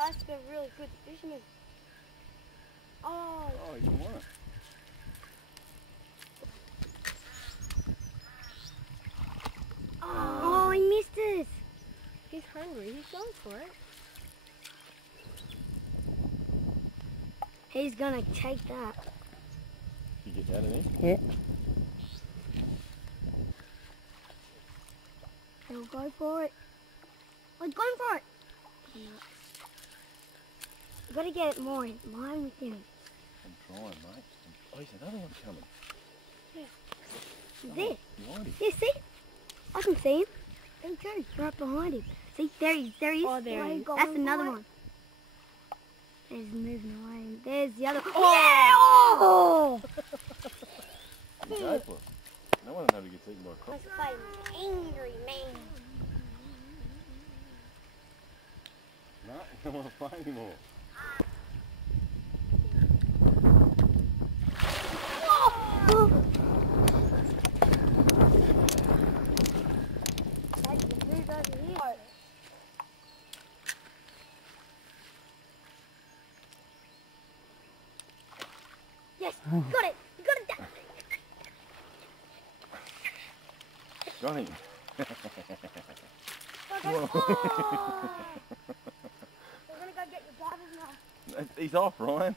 That's a really good fisherman. Oh, you want it. Oh, he missed it. He's hungry. He's going for it. He's gonna take that. You get that in? Yeah. He'll go for it. Oh, he's going for it. You gotta get it more in line with him. I'm trying, mate. Oh, there's another one coming. Yeah. He's Oh, there. behind him. Yeah, see? I can see him. There he goes, right behind him. See, there he is. Oh, there he is. That's another one. He's moving away. There's the other one. Oh! Yeah! Oh! He's hopeless. No one ever gets eaten by a crocodile. Let's fight an angry man. No, I don't want to play anymore. Yes, got it. You got it down. Got him. Oh. We're gonna go get your brothers now. He's off, Ryan.